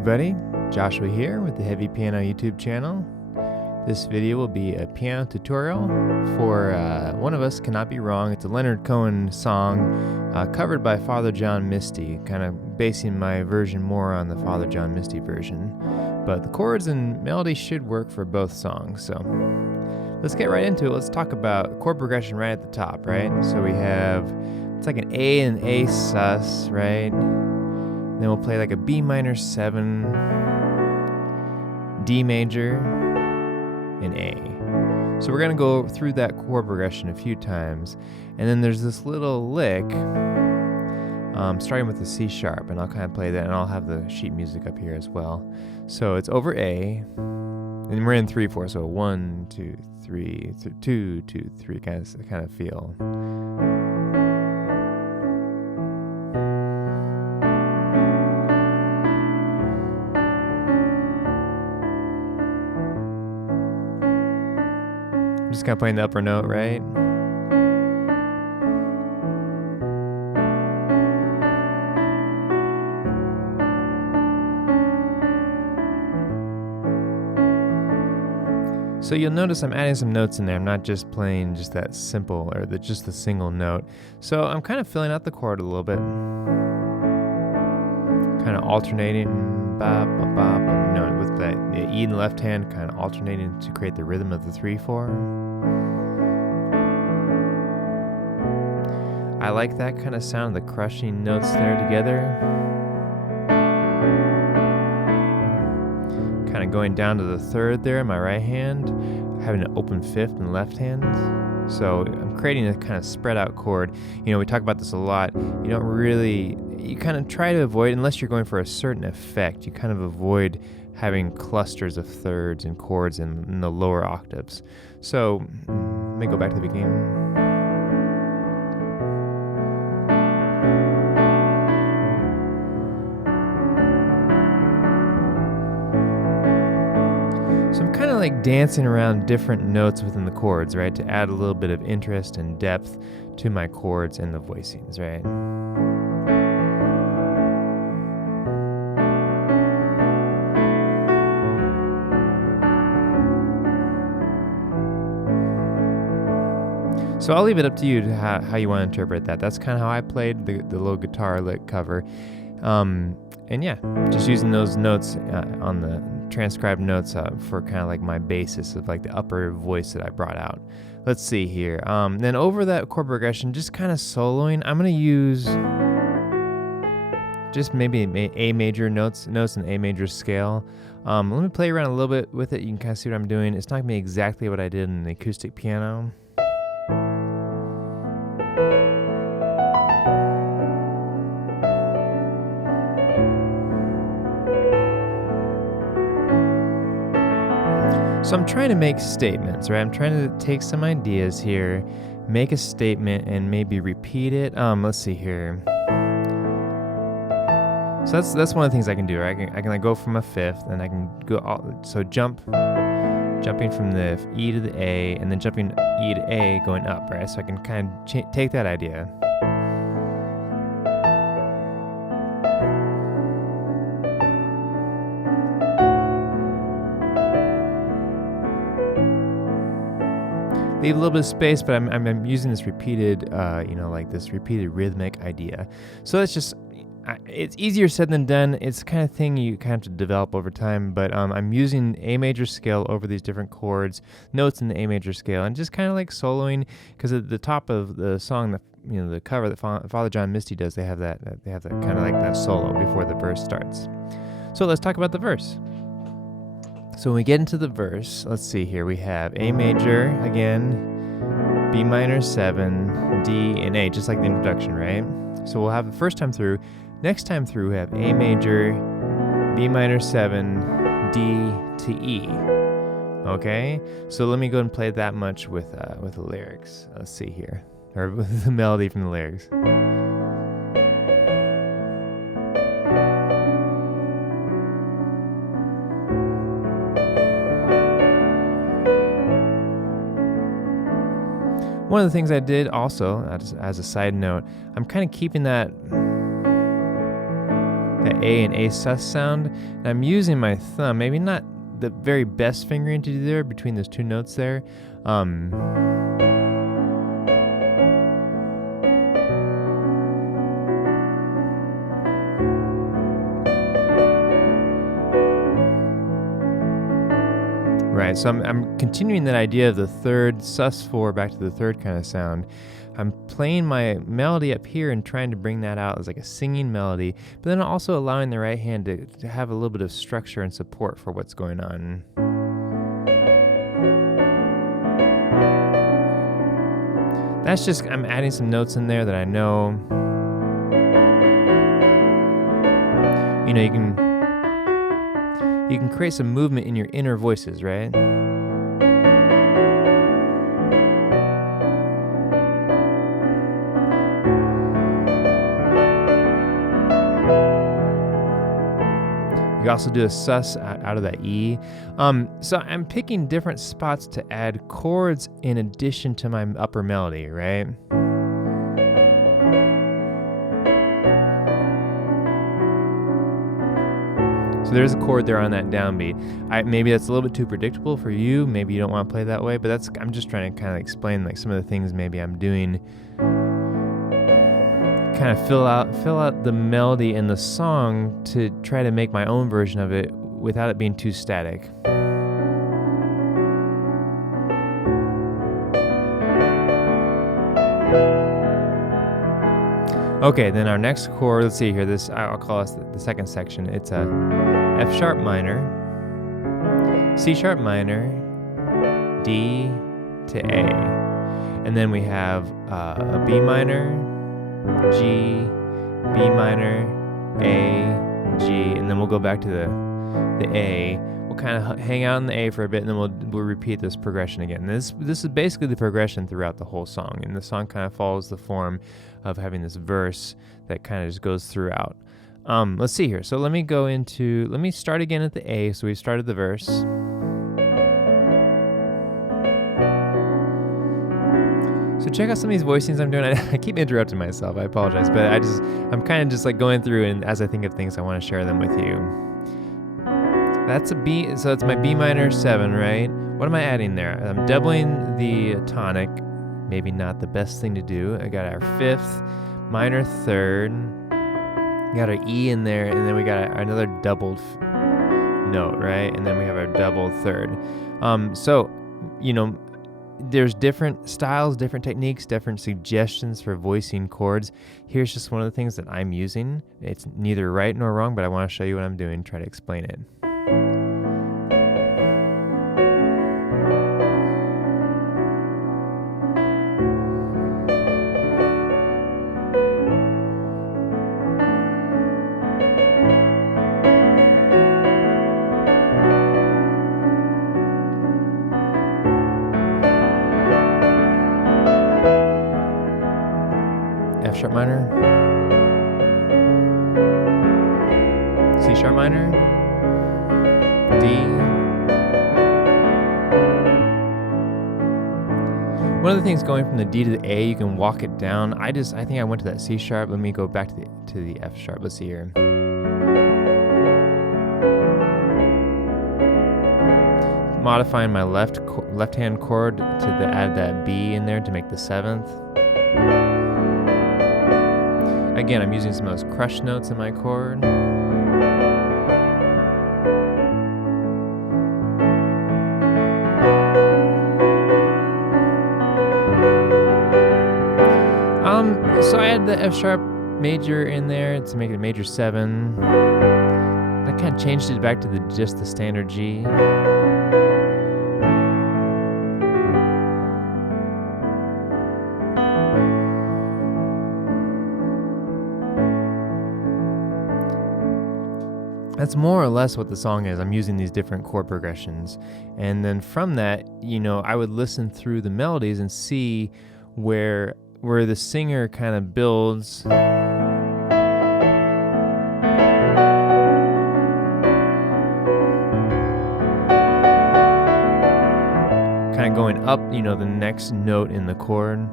everybody, Joshua here with the Heavy Piano YouTube channel. This video will be a piano tutorial for One of Us Cannot Be Wrong. It's a Leonard Cohen song covered by Father John Misty, kind of basing my version more on the Father John Misty version. But the chords and melody should work for both songs, so let's get right into it. Let's talk about chord progression right at the top, right? So we have, it's like an A and A sus, right? Then we'll play like a B minor 7, D major, and A. So we're gonna go through that chord progression a few times, and then there's this little lick starting with the C sharp, and I'll kind of play that, and I'll have the sheet music up here as well. So it's over A, and we're in 3/4, so 1, 2, 3, 2, 2, 3 kind of feel. Just kind of playing the upper note, right? So you'll notice I'm adding some notes in there. I'm not just playing just that simple or just the single note. So I'm kind of filling out the chord a little bit. Kind of alternating, ba, ba, ba, ba, with the E in the left hand, kind of alternating to create the rhythm of the 3/4. I like that kind of sound, the crushing notes there together. Kind of going down to the 3rd there in my right hand, having an open 5th in the left hand. So I'm creating a kind of spread out chord. You know, we talk about this a lot. You don't really, you kind of try to avoid, unless you're going for a certain effect, you kind of avoid having clusters of thirds and chords in the lower octaves. So let me go back to the beginning. So I'm kind of like dancing around different notes within the chords, right? To add a little bit of interest and depth to my chords and the voicings, right? So I'll leave it up to you to how you want to interpret that. That's kind of how I played the little guitar lick cover. And yeah, just using those notes on the transcribed notes for kind of like my basis of like the upper voice that I brought out. Let's see here. Then over that chord progression, just kind of soloing, I'm going to use just maybe A major notes in A major scale. Let me play around a little bit with it. You can kind of see what I'm doing. It's not going to be exactly what I did in the acoustic piano. So I'm trying to make statements, right? I'm trying to take some ideas here, make a statement, and maybe repeat it. Let's see here. So that's one of the things I can do, right? I can like go from a 5th, and I can go jumping from the E to the A, and then jumping E to A, going up, right? So I can kind of take that idea. Leave a little bit of space, but I'm using this repeated, like this repeated rhythmic idea. So that's just, it's easier said than done. It's the kind of thing you kind of have to develop over time, but I'm using A major scale over these different chords, notes in the A major scale, and just kind of like soloing, because at the top of the song, the cover that Father John Misty does, they have that kind of like that solo before the verse starts. So let's talk about the verse. So when we get into the verse, let's see here, we have A major again, B minor 7, D, and A, just like the introduction, right? So we'll have the first time through. Next time through, we have A major, B minor 7, D to E. Okay? So let me go and play that much with the lyrics. Let's see here, or with the melody from the lyrics. One of the things I did also, as a side note, I'm kind of keeping that A and A sus sound. And I'm using my thumb, maybe not the very best fingering to do there between those two notes there. Right, so I'm continuing that idea of the third sus4 back to the third kind of sound. I'm playing my melody up here and trying to bring that out as like a singing melody, but then also allowing the right hand to have a little bit of structure and support for what's going on. That's just, I'm adding some notes in there that I know. You know, you can create some movement in your inner voices, right? You can also do a sus out of that E. So I'm picking different spots to add chords in addition to my upper melody, right? So there's a chord there on that downbeat. Maybe that's a little bit too predictable for you. Maybe you don't want to play that way, but I'm just trying to kind of explain like some of the things maybe I'm doing. Kind of fill out the melody in the song to try to make my own version of it without it being too static. Okay, then our next chord, let's see here, I'll call this the second section. It's a F sharp minor, C sharp minor, D to A. And then we have a B minor, G, B minor, A, G, and then we'll go back to the A. We'll kind of hang out in the A for a bit, and then we'll repeat this progression again. This is basically the progression throughout the whole song, and the song kind of follows the form of having this verse that kind of just goes throughout. Let's see here. So let me start again at the A. So we started the verse. So check out some of these voicings I'm doing. I keep interrupting myself. I apologize, but I'm kind of just like going through, and as I think of things, I want to share them with you. That's a B, so it's my B minor 7, right? What am I adding there? I'm doubling the tonic. Maybe not the best thing to do. I got our 5th, minor 3rd, got our E in there, and then we got another doubled note, right? And then we have our doubled 3rd. So, you know, there's different styles, different techniques, different suggestions for voicing chords. Here's just one of the things that I'm using. It's neither right nor wrong, but I want to show you what I'm doing, try to explain it. F sharp minor, C sharp minor, D. One of the things going from the D to the A, you can walk it down. I think I went to that C sharp. Let me go back to the F sharp. Let's see here. Modifying my left hand chord to add that B in there to make the 7th. Again, I'm using some of those crushed notes in my chord. So I had the F sharp major in there to make it a major 7. I kind of changed it back to just the standard G. That's more or less what the song is. I'm using these different chord progressions. And then from that, you know, I would listen through the melodies and see where the singer kind of builds. Kind of going up, you know, the next note in the chord.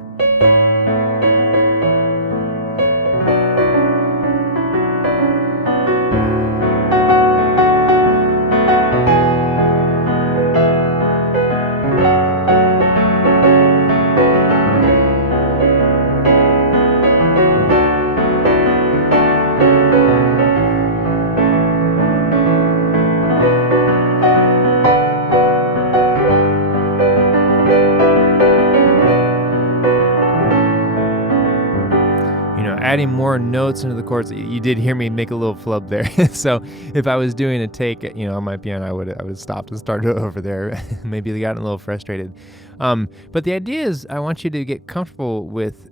adding more notes into the chords. You did hear me make a little flub there. So if I was doing a take, on my piano, I would stop and start over there. Maybe they gotten a little frustrated. But the idea is I want you to get comfortable with,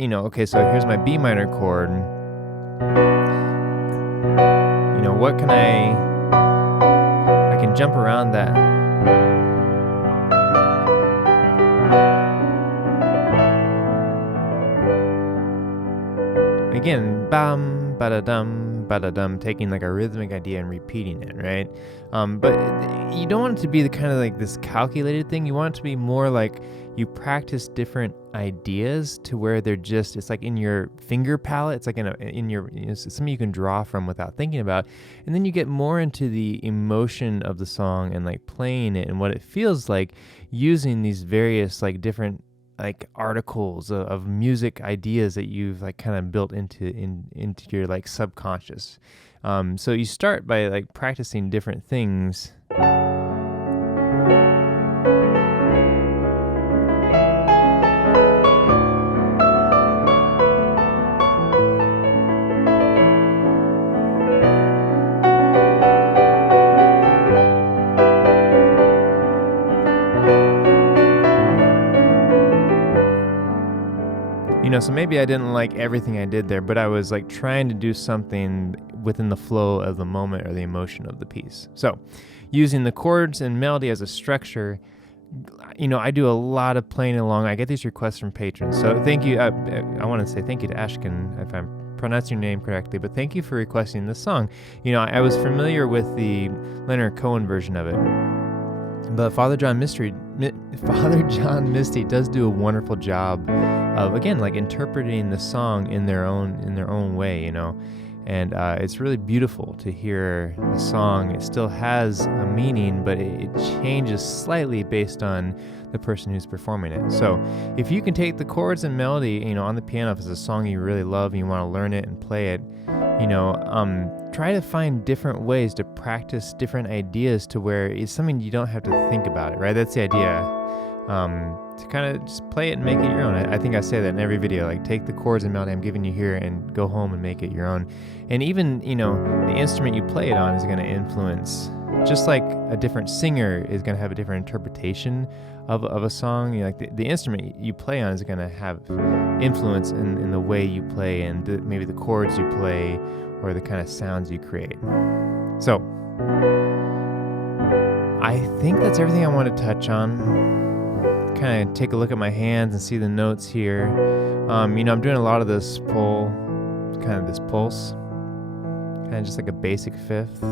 okay, so here's my B minor chord. What can I can jump around that. Again, bam, ba-da-dum, ba-da-dum, taking like a rhythmic idea and repeating it, right? But you don't want it to be the kind of like this calculated thing. You want it to be more like you practice different ideas to where it's like in your finger palette. It's like in your, something you can draw from without thinking about. And then you get more into the emotion of the song and like playing it and what it feels like using these various like different like articles of music ideas that you've like kind of built into your like subconscious. So you start by like practicing different things. So maybe I didn't like everything I did there, but I was like trying to do something within the flow of the moment or the emotion of the piece. So using the chords and melody as a structure, I do a lot of playing along. I get these requests from patrons. So thank you. I want to say thank you to Ashken, if I'm pronouncing your name correctly, but thank you for requesting this song. I was familiar with the Leonard Cohen version of it. But Father John Misty does do a wonderful job of, again, like interpreting the song in their own way, and it's really beautiful to hear a song. It still has a meaning, but it changes slightly based on the person who's performing it. So if you can take the chords and melody, on the piano, if it's a song you really love and you want to learn it and play it, try to find different ways to practice different ideas to where it's something you don't have to think about it, right? That's the idea. To kind of just play it and make it your own. I think I say that in every video, like take the chords and melody I'm giving you here and go home and make it your own. And even, the instrument you play it on is going to influence, just like a different singer is going to have a different interpretation of a song. Like the instrument you play on is going to have influence in the way you play and maybe the chords you play or the kind of sounds you create. So I think that's everything I want to touch on. Kind of take a look at my hands and see the notes here. I'm doing a lot of this pulse, kind of just like a basic fifth.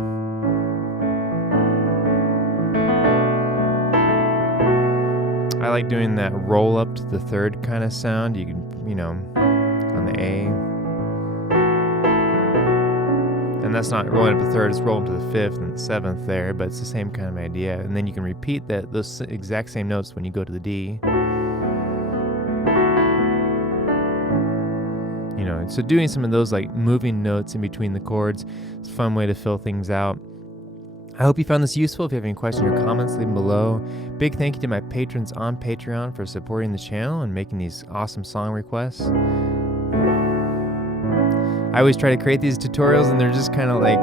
I like doing that roll up to the third kind of sound. You can, on the A. And that's not rolling up the third, it's rolling to the fifth and the seventh there, but it's the same kind of idea. And then you can repeat those exact same notes when you go to the D. So doing some of those like moving notes in between the chords, it's a fun way to fill things out. I hope you found this useful. If you have any questions or comments, leave them below. Big thank you to my patrons on Patreon for supporting the channel and making these awesome song requests. I always try to create these tutorials and they're just kind of like,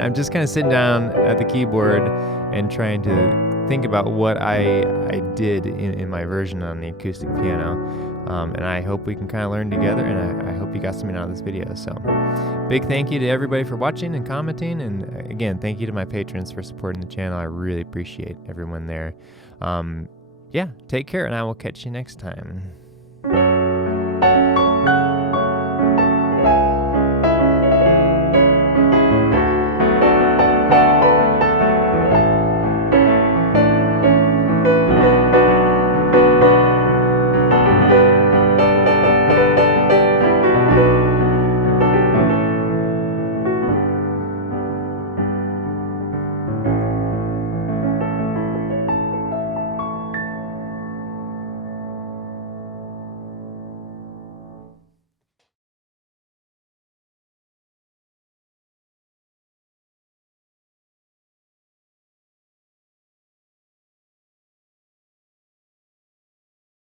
I'm just kind of sitting down at the keyboard and trying to think about what I did in my version on the acoustic piano. And I hope we can kind of learn together, and I hope you got something out of this video. So big thank you to everybody for watching and commenting. And again, thank you to my patrons for supporting the channel. I really appreciate everyone there. Yeah, take care, and I will catch you next time.